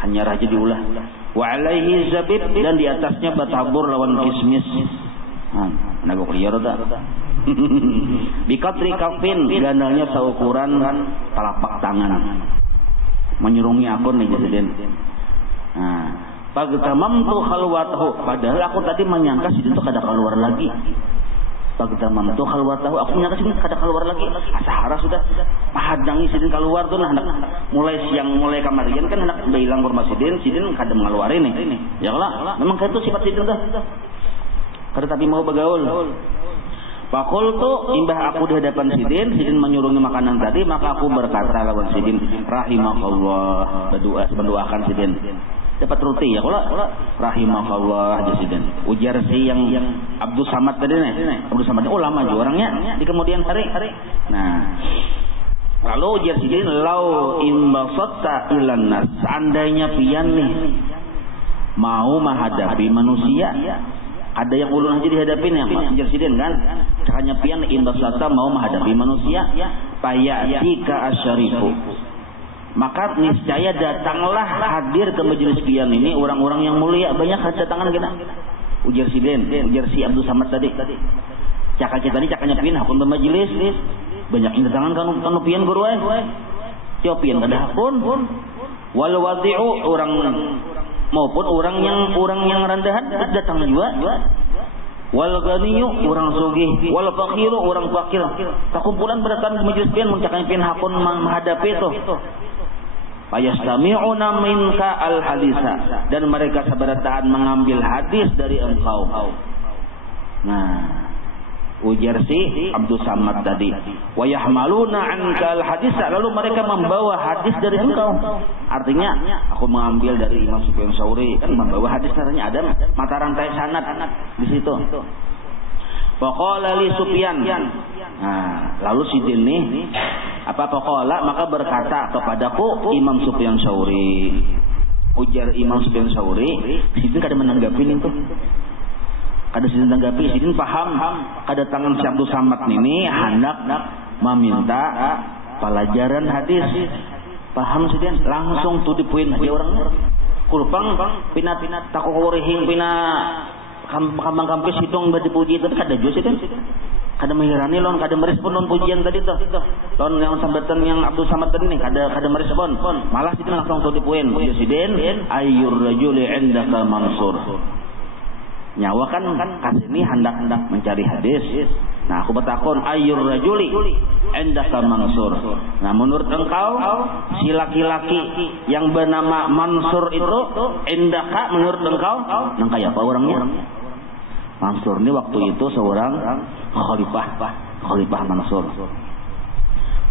Hanya raja diulah. Wa alaihi zabib, dan di atasnya batabur lawan kismis. Nah, gua liar dah. Bikatri kafin, gandalnya seukuran telapak tangan. Menyurungi aku nih Sidin. Nah, pagtamamtu khalwatahu, padahal aku tadi menyangka Sidin itu kada keluar lagi. Pagtamamtu khalwatahu, aku menyangka Sidin kada keluar lagi. Sahara sudah menghadangi Sidin keluar tuh nah. Mulai siang mulai kamarian kan hendak bilang ke rumah Sidin kada mengeluarin nih. Ya Allah, memang itu sifat Sidin dah. Kada tapi mau bergaul. Fakultu, imbah aku di hadapan Sidin menyurungi makanan tadi, maka aku berkata lawan Sidin, rahimakallah, berdoakan Sidin. Dapat roti ya kalau rahimakallah Sidin. Ujar si yang Abdus Samad tadi nih. Abdus Samad ulama juga orangnya di kemudian hari. Nah, lalu ujar Sidin, lau imbasatta ilan nas, seandainya pian nih mau menghadapi manusia, ada yang ulun aja dihadapin ya ujar Sidin kan. Caranya pian imbasatta mau menghadapi manusia, payatika asyarifu, maka niscaya datanglah hadir ke majelis pian ini orang-orang yang mulia, banyak kedatangan kita. Ujar Sidin, ujar si Abdul Samad tadi. Cakanya pian hakun ke majelis, banyak yang datangkan kanu pian guru Tio pian kada hakun. Wal wadi'u, orang maupun orang yang rendahan datang juga. Wal ghaniyu, orang sugih, wal faqiru, orang fakir. Takumpulan berdatang ke majelis pian mencakanya pian hakun menghadapi itu. Fayastami'una minka al-hadisa, dan mereka seberataan mengambil hadis dari engkau. Nah, ujar si Abdus Samad tadi, wa yahmaluna anka al-hadisa, lalu mereka membawa hadis dari engkau. Artinya aku mengambil dari Imam Sufyan Tsauri, kan membawa hadis artinya ada mata rantai sanad di situ. Faqala li Sufyan. Nah, lalu Sidin nih faqala, maka berkata kepadaku Imam Sufyan Tsauri. Ujar Imam Sufyan Tsauri, Sidin kada menanggapi itu. Kada Sidin tanggapi, Sidin paham kedatangan si Abdus Samad ini hendak meminta pelajaran hadis. Paham Sidin, langsung to the point aja orangnya. Kulpang pinat takokorihin pina kambang kampis hidung berdipuji itu kada jus itu. Kada menghirani lon, kada merespon lon pujian tadi tuh. Lon yang sambatan yang Abdul Samad tadi nih kada merespon. Malah Sidin langsung to the point. Ya Sidin, ayyur rajuli indaka mansur. Nyawa kan kasini hendak mencari hadis. Nah, aku bertakon, ayyur rajuli indaka mansur. Nah, menurut engkau si laki-laki yang bernama Mansur itu indaka, menurut engkau kayak apa orangnya? Mansur ini waktu itu seorang khalifah Mansur.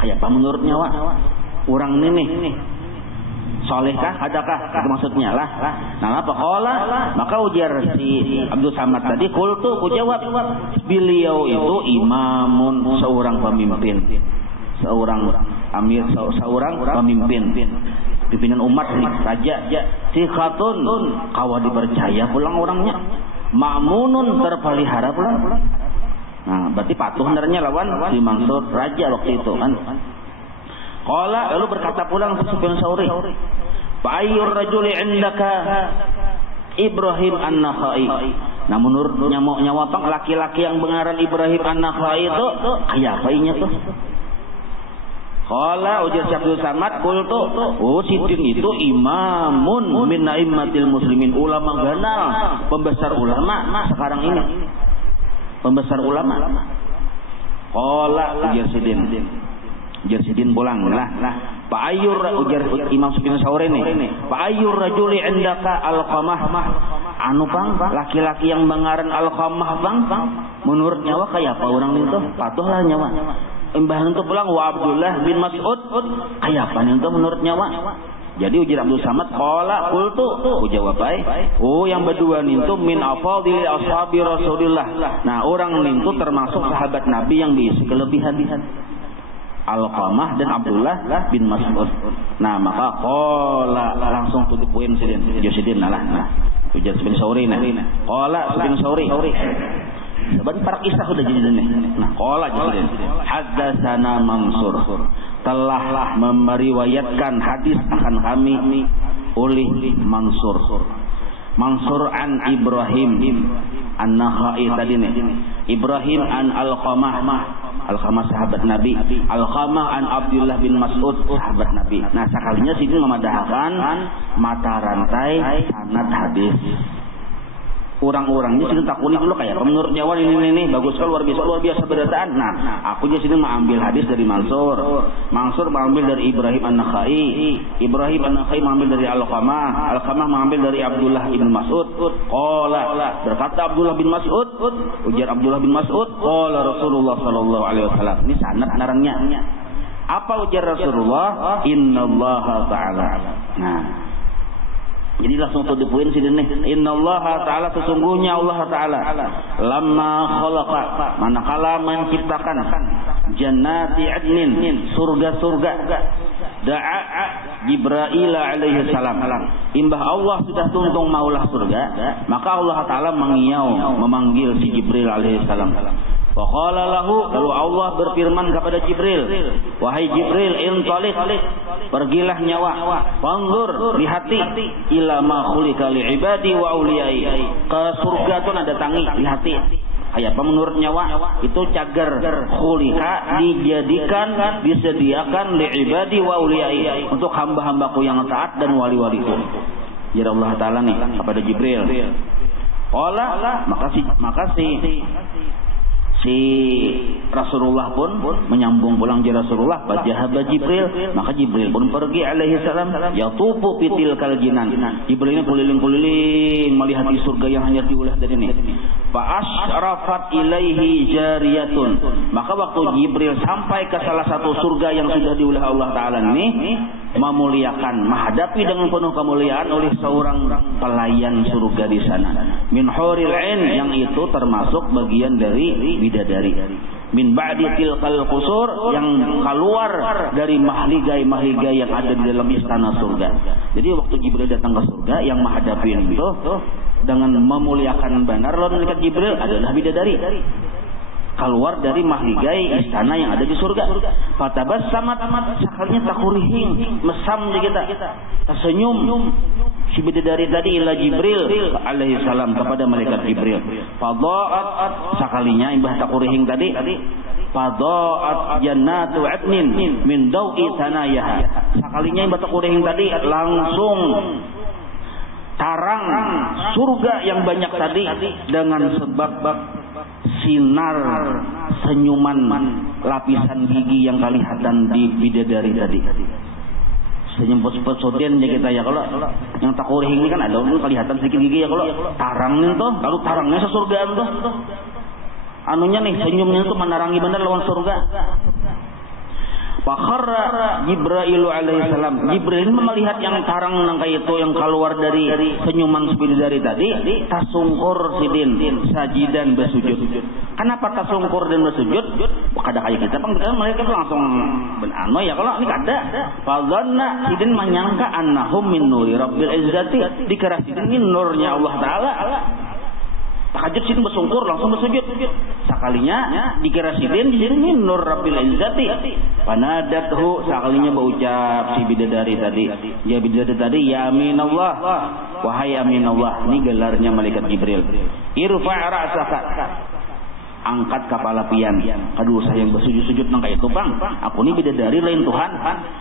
Kayak apa menurut nyawa? Orang ini nih solehkah, adakah? Itu maksudnya lah. Nah, apa qala? Maka ujar si Abdul Samad tadi, qultu, ku jawab, beliau itu imamun, seorang pemimpin. Seorang amir, seorang pemimpin. pimpinan umat nih, raja, sikhatun, kawa dipercaya pulang orangnya, ma'munun, terpelihara pulang. Nah, berarti patuh sebenarnya lawan si Mansur raja waktu itu kan. Qala, lalu berkata pulang Sufyan Tsauri, fa ayyur rajuli indaka Ibrahim An-Nakhai. Nah, menurut nyawa pang laki-laki yang bengaran Ibrahim An-Nakhai itu kayak apa inya tuh? Qala, ujar Abdul Samad, qultu, oh sidin itu imamun min aimmatil muslimin, ulama ganal, pembesar ulama sekarang ini. Pembesar ulama. Qala, ujar Sidin pulang lah. Pak Ayyur, ujar Imam Sufyan Tsauri nih. Pak Ayyur rajuli indaka Alqamah. Anu pang, laki-laki yang bengaran Alqamah pang. Menurut nyawa kayak apa orang itu? Patuhlah nyawa. Imbah itu pulang wa Abdullah bin Mas'ud. Kayak apa itu menurut nyawa? Jadi ujar Abdul Samad, qala qultu, jawab oh yang berdua itu min afadhil ashabi Rasulillah. Nah, orang itu termasuk sahabat Nabi yang diisi kelebihan. Alqamah dan Abdullah bin Mas'ud. Nah, maka qala langsung tutup poin Sidin nah. Ujar Sufyan Tsauri nah. Qala Sufyan Tsauri. Sebentar para kisah sudah jadi ini. Nah, qala Sidin. Haddatsana Mansur. Telah meriwayatkan hadis akan kami oleh Mansur an Ibrahim An-Nakhai tadi nih. Ibrahim an Alqamah sahabat Nabi, Alqamah an Abdullah bin Mas'ud sahabat Nabi. Nah, sekalinya sini memadahkan mata rantai sanad hadis. Orang-orangnya sini takuni dulu kayak menurut nyawa ini bagus sekali, luar biasa berataan. Nah, aku di sini mengambil hadis dari Mansur mengambil dari Ibrahim An-Nakhai, Ibrahim An-Nakhai mengambil dari Alqamah mengambil dari Abdullah bin Mas'ud. Qala, berkata Abdullah bin Mas'ud, ujar Abdullah bin Mas'ud, qala Rasulullah sallallahu alaihi wasallam. Ini sanad narangnya. Apa ujar Rasulullah? Innallaha ta'ala. Nah, jadi langsung tuh dipoin sini nih. Innallaha ta'ala, sesungguhnya Allah Ta'ala lamma khalaqa, manakala menciptakan jannati adnin, surga-surga, da'a Jibril alaihi salam. Imbah Allah sudah tuntung maulah surga, maka Allah Ta'ala memanggil si Jibril alaihi salam. Wa qala lahu, lalu Allah berfirman kepada Jibril, wahai Jibril, intaliq, pergilah nyawa, fanzur, lihati, ila ma khulika li ibadi wa auliyai, ke surga tuh ada tangi, lihati. Kayak apa menurut nyawa? Itu cagar khulika, disediakan li ibadi wa auliyai, untuk hamba-hambaku yang taat dan wali-waliku. Ya Allah Ta'ala nih kepada Jibril. Qala, makasih si Rasulullah pun menyambung pulang di Rasulullah, bajahaba Jibril, maka Jibril pun pergi alaihi salam, yatufu fitil kaljinan. Jibril ini keliling-keliling melihat di surga yang hanya diulah dari ini. Fa asyrafat ilaihi jariyatun, maka waktu Jibril sampai ke salah satu surga yang sudah diulah Allah Ta'ala ini, memuliakan, menghadapi dengan penuh kemuliaan oleh seorang pelayan surga di sana. Min huril ain, yang itu termasuk bagian dari bidadari. Min ba'di tilkal qusur, yang keluar dari mahligai yang ada di dalam istana surga. Jadi waktu Jibril datang ke surga, yang menghadapi itu dengan memuliakan benar lawan dekat Jibril adalah bidadari. Keluar dari mahligai istana yang ada di surga. Fatabassamat, sakalnya takurihing, mesam di kita, tersenyum si bidadari tadi ila Jibril alaihi salam, kepada malaikat Jibril. Fadha'at, sakalinya imbah takurihing tadi, fadha'at jannatu adnin min dawi tanayaha. Sakalinya imbah takurihing tadi langsung tarang surga yang banyak tadi dengan sebab sinar senyuman lapisan gigi yang kelihatan di bidadari tadi. Senyum pesoden ya kita ya, kalau yang takurih ini kan ada kelihatan sedikit gigi ya, kalau tarangnya tuh, kalau tarangnya sesurgaan tuh, anunya nih senyumnya tuh menarangi bener lawan surga. Fakharra Jibril alaihi salam. Jibril melihat yang tarang nang itu yang keluar dari senyuman bidadari tadi, tasungkur sidin sajidan bersujud. Kenapa tasungkur dan bersujud? Kada kayak kita mereka langsung benano ya kalau ini kada. Fadzanna sidin menyangka annahum min nuri rabbil izzati, dikira sidin ini nurnya Allah taala. Tahajud sidin bersungkur langsung bersujud. Sekalinya dikira sidin di sini nur rabbil izzati. Panadathu sekalinya berucap si bidadari tadi. Ya bidadari tadi ya aminallah. Wahai aminallah. Ini gelarnya malaikat Jibril. Irfa' ra'saka. Angkat kepala pian. Aduh saya yang bersujud-sujud nang kayak itu bang. Aku ini bidadari lain Tuhan.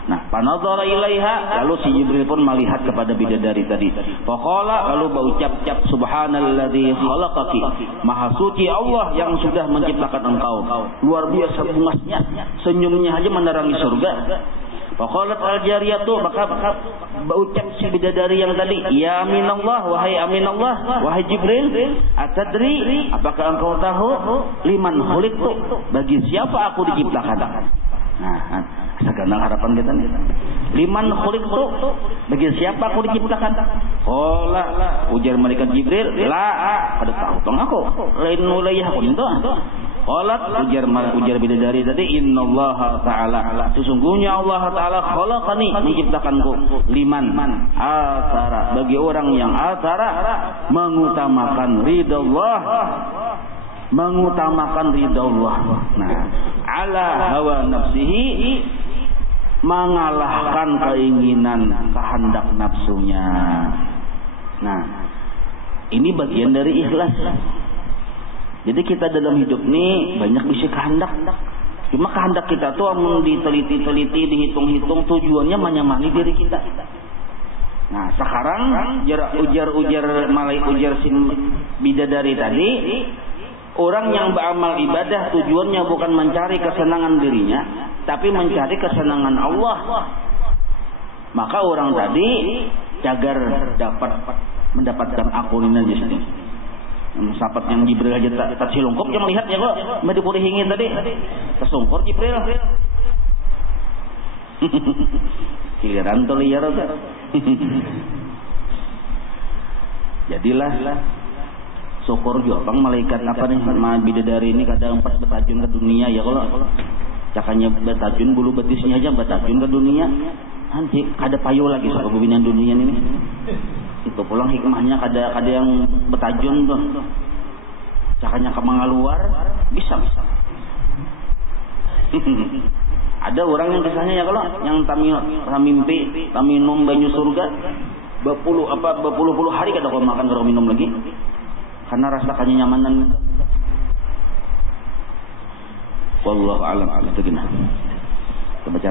Nah, panadzara ilaiha. Lalu si Jibril pun melihat kepada bidadari tadi. Faqala lalu berucap-cap subhanalladzi khalaqaki. Maha suci Allah yang sudah menciptakan engkau. Luar biasa bungasnya. Senyumnya aja menerangi surga. Faqalat al-jariyatu maka berucap si bidadari yang tadi, ya aminallah, wahai aminallah, wahai Jibril, atadri, apakah engkau tahu liman khuliqtu, bagi siapa aku diciptakan? Nah, sekarang harapan kita nih. Liman khuliqtu, bagi siapa aku diciptakan? Qala, ujar malaikat Jibril, la, ada tahu tong aku, lain wilayah aku itu. Qalat ujar bidadari tadi innallaha ta'ala sesungguhnya Allah taala khalaqani menciptakanku liman athara bagi orang yang athara mengutamakan ridha Allah nah ala hawa nafsihi mengalahkan keinginan kehendak nafsunya. Nah ini bagian dari ikhlas. Jadi kita dalam hidup ini banyak bisa kehendak. Cuma kehendak kita tuh mau diteliti-teliti, dihitung-hitung tujuannya menyamani diri kita. Nah sekarang ujar si bidadari tadi, orang yang beramal ibadah tujuannya bukan mencari kesenangan dirinya, tapi mencari kesenangan Allah. Maka orang tadi cagar dapat mendapatkan akunina di sini. Sahabat yang Jibril aja tak silungkup dia melihat ya kok mau dipuri hingin tadi tersungkur Jibril giliran tuh liar jadilah syukur juga bang malaikat apa nih bidadari ini kadang pas betajun ke dunia ya kalau cakanya betajun bulu betisnya aja betajun ke dunia nanti ada payu lagi soal pembinaan dunia ini itu pulang hikmahnya ada yang betajun tuh cakanya kemang luar bisa ada orang yang kisahnya ya kalau yang tamimpi taminum banyu surga berpuluh-puluh hari kada kau makan kada minum lagi karena rasa kenyamanan. Wallahu a'lam. Itu gimana? Kita baca